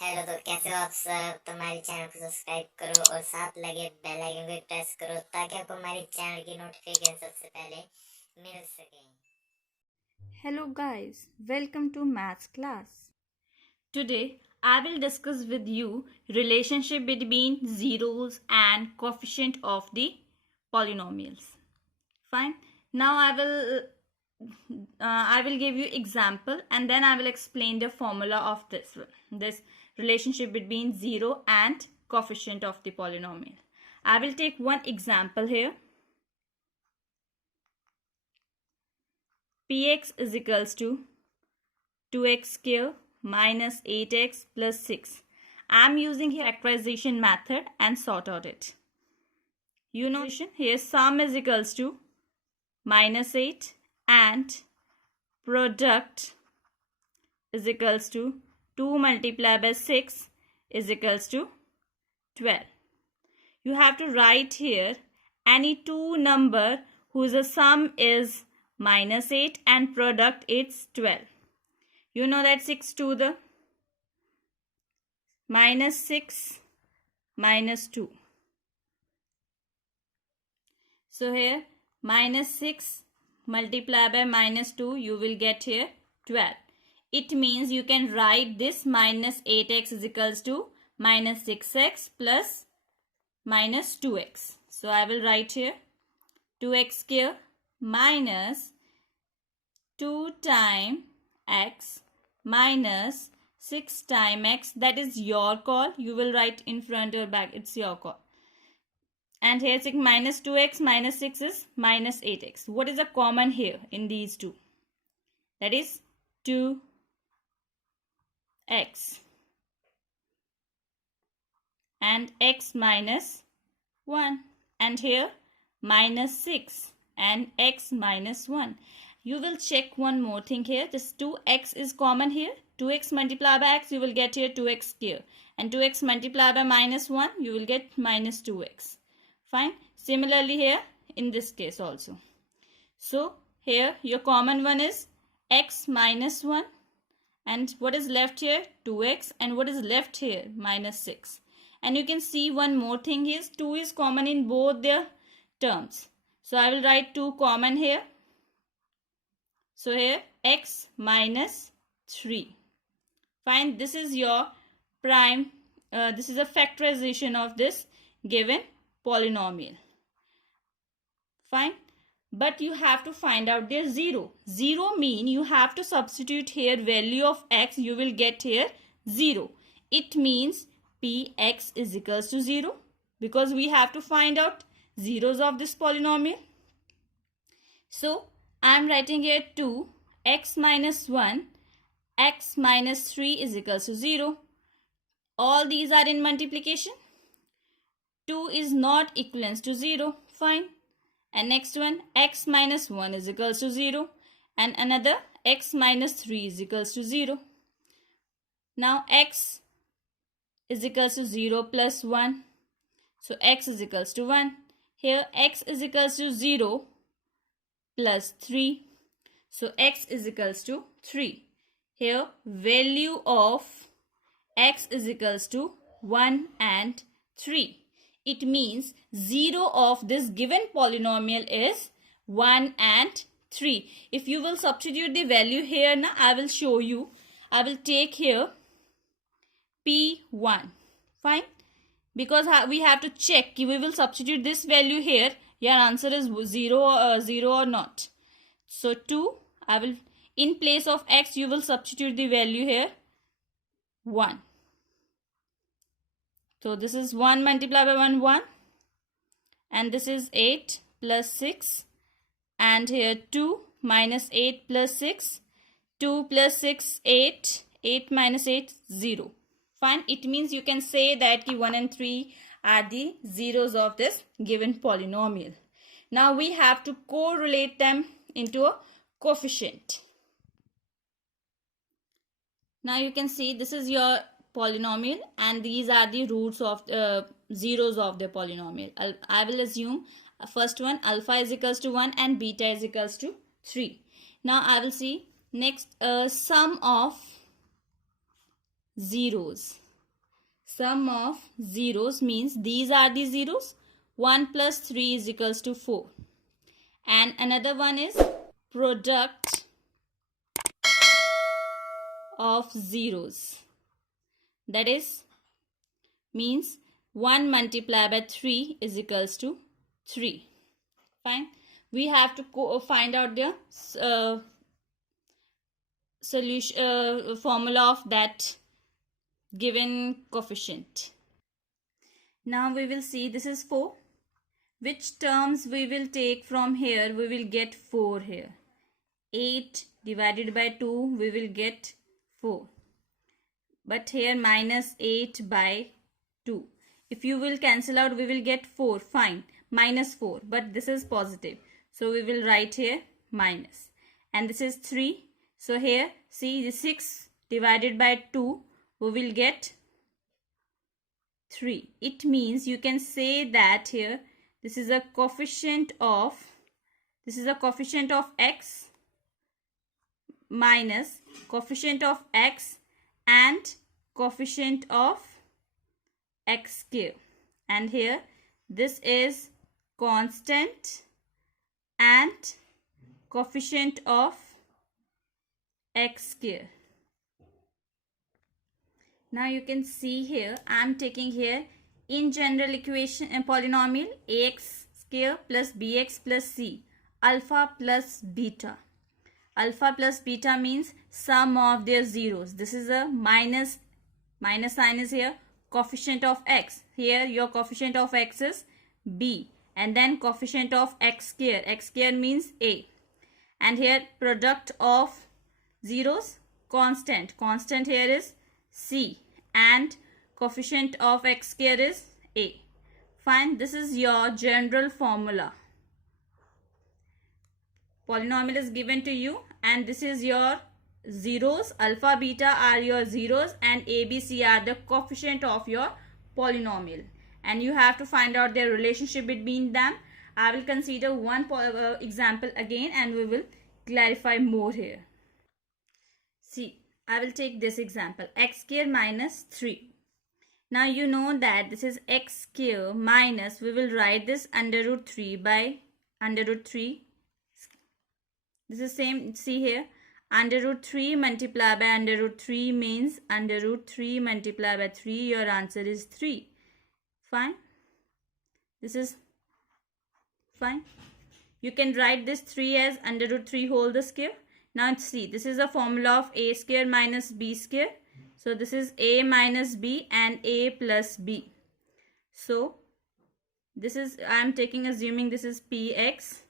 Hello, तो कैसे हो आप सब। तो हमारे चैनल को सब्सक्राइब करो और साथ लगे बेल आइकन को प्रेस करो ताकि आपको हमारे चैनल की नोटिफिकेशन सबसे पहले मिल सके। Hello guys, welcome to maths class. Today I will discuss with you relationship between zeros and coefficient of the polynomials. Fine. Now I will give you example and then I will explain the formula of this relationship between zero and coefficient of the polynomial. I will take one example here. Px is equals to 2x square minus 8x plus 6. I am using here factorization method and sort out it. You know here sum is equals to minus 8 and product is equals to 2 multiplied by 6 is equals to 12. You have to write here any two number whose sum is minus 8 and product is 12. You know that 6 to the minus 6 minus 2. So here minus 6 multiplied by minus 2, you will get here 12. It means you can write this minus 8x is equals to minus 6x plus minus 2x. So I will write here 2x square minus 2 times x minus 6 times x. That is your call. You will write in front or back. It's your call. And here minus 2x minus 6 is minus 8x. What is a common here in these two? That is 2x. And x minus 1. And here minus 6 and x minus 1. You will check one more thing here. This 2x is common here. 2x multiplied by x, you will get here 2x square. And 2x multiplied by minus 1, you will get minus 2x. Fine. Similarly here in this case also. So here your common one is x minus 1. And what is left here? 2x. And what is left here? Minus 6. And you can see one more thing is 2 is common in both their terms. So I will write 2 common here. So here x minus 3. Fine. This is your prime. This is a factorization of this given polynomial. Fine. But you have to find out their 0. 0 mean you have to substitute here value of x. You will get here 0. It means px is equals to 0. Because we have to find out zeros of this polynomial. So I am writing here 2 x minus 1 x minus 3 is equals to 0. All these are in multiplication. 2 is not equivalent to 0. Fine. And next one x minus 1 is equals to 0. And another x minus 3 is equals to 0. Now x is equals to 0 plus 1. So x is equals to 1. Here x is equals to 0 plus 3. So x is equals to 3. Here value of x is equals to 1 and 3. It means 0 of this given polynomial is 1 and 3. If you will substitute the value here, now I will show you. I will take here P1. Fine. Because we have to check. We will substitute this value here. Your answer is 0 or not. So 2. I will, in place of x, you will substitute the value here 1. So this is 1 multiplied by 1, 1. And this is 8 plus 6. And here 2 minus 8 plus 6. 2 plus 6, 8. 8 minus 8, 0. Fine. It means you can say that 1 and 3 are the zeros of this given polynomial. Now we have to correlate them into a coefficient. Now you can see this is your polynomial and these are the roots of zeros of the polynomial. I will assume first one alpha is equals to 1 and beta is equals to 3. Now I will see next sum of zeros. sum of zeros means these are the zeros. 1 plus 3 is equals to 4. And another one is product of zeros. That is means 1 multiplied by 3 is equals to 3. Fine. We have to find out the solution formula of that given coefficient. Now we will see this is 4. Which terms we will take from here? We will get 4 here. 8 divided by 2 we will get 4. But here minus 8 by 2. If you will cancel out we will get 4. Fine. Minus 4. But this is positive. So we will write here minus. And this is 3. So here see the 6 divided by 2 we will get 3. It means you can say that here this is a coefficient of x minus coefficient of x and coefficient of x square. And here this is constant and coefficient of x square. Now you can see here I am taking here in general equation and polynomial ax square plus bx plus c, alpha plus beta. Alpha plus beta means sum of their zeros. This is a minus sign is here. Coefficient of x. Here your coefficient of x is b. And then coefficient of x square. X square means a. And here product of zeros, constant. Constant here is c. And coefficient of x square is a. Fine. This is your general formula. Polynomial is given to you and this is your zeros. Alpha, beta are your zeros and a, b, c are the coefficient of your polynomial. And you have to find out their relationship between them. I will consider one example again and we will clarify more here. See, I will take this example. X square minus 3. Now you know that this is x square minus, we will write this under root 3 by under root 3. This is same, see here, under root 3 multiplied by under root 3 means under root 3 multiplied by 3, your answer is 3. Fine. This is fine. You can write this 3 as under root 3 whole the square. Now see, this is a formula of a square minus b square. So this is a minus b and a plus b. So this is, I am taking assuming this is px.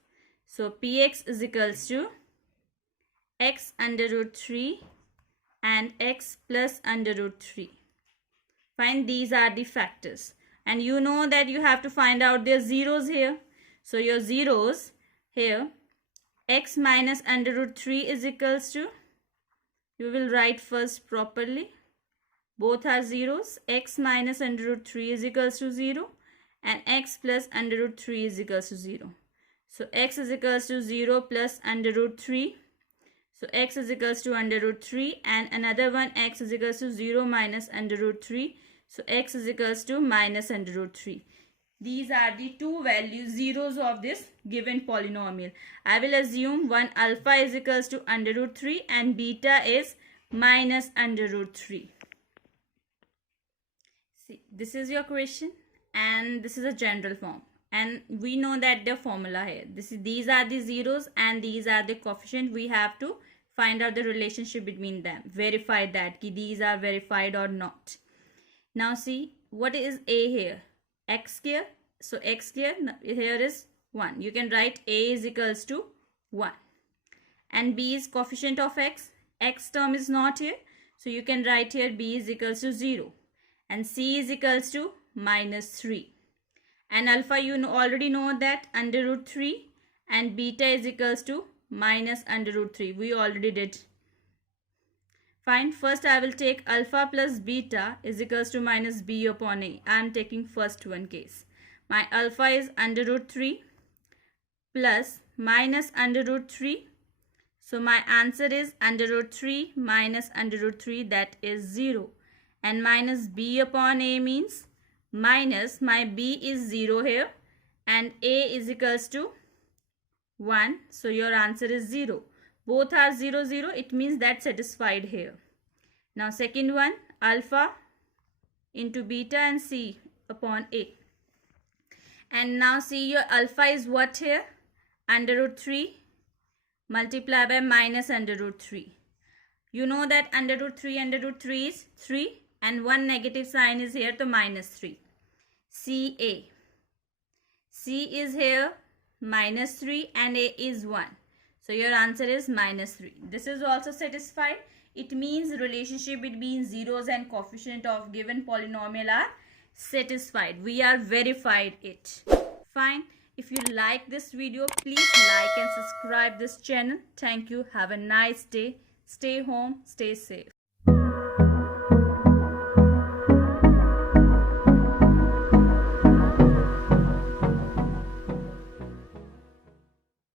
So px is equals to x under root 3 and x plus under root 3. Fine, these are the factors. And you know that you have to find out their zeros here. So your zeros here, x minus under root 3 is equals to, you will write first properly. Both are zeros. X minus under root 3 is equals to 0 and x plus under root 3 is equals to 0. So x is equals to 0 plus under root 3. So x is equals to under root 3 and another one x is equals to 0 minus under root 3. So x is equals to minus under root 3. These are the two values, zeros of this given polynomial. I will assume one alpha is equals to under root 3 and beta is minus under root 3. See, this is your question and this is a general form. And we know that the formula here, these are the zeros and these are the coefficient. We have to find out the relationship between them. Verify that these are verified or not. Now see, what is a here? X square. So x square here is 1. You can write a is equals to 1. And b is coefficient of x. X term is not here. So you can write here b is equals to 0. And c is equals to minus 3. And alpha you already know that under root 3 and beta is equals to minus under root 3. We already did. Fine. First I will take alpha plus beta is equals to minus b upon a. I am taking first one case. My alpha is under root 3 plus minus under root 3. So my answer is under root 3 minus under root 3, that is 0. and minus b upon a means minus my b is 0 here and a is equals to 1. So your answer is 0. Both are 0, 0. It means that satisfied here. Now second one, alpha into beta and c upon a. And now see your alpha is what here? Under root 3 multiply by minus under root 3. You know that under root 3 is 3 and one negative sign is here, so minus 3. CA. C is here minus 3 and A is 1. So your answer is minus 3. This is also satisfied. It means relationship between zeros and coefficient of given polynomial are satisfied. We are verified it. Fine. If you like this video, please like and subscribe this channel. Thank you. Have a nice day. Stay home. Stay safe.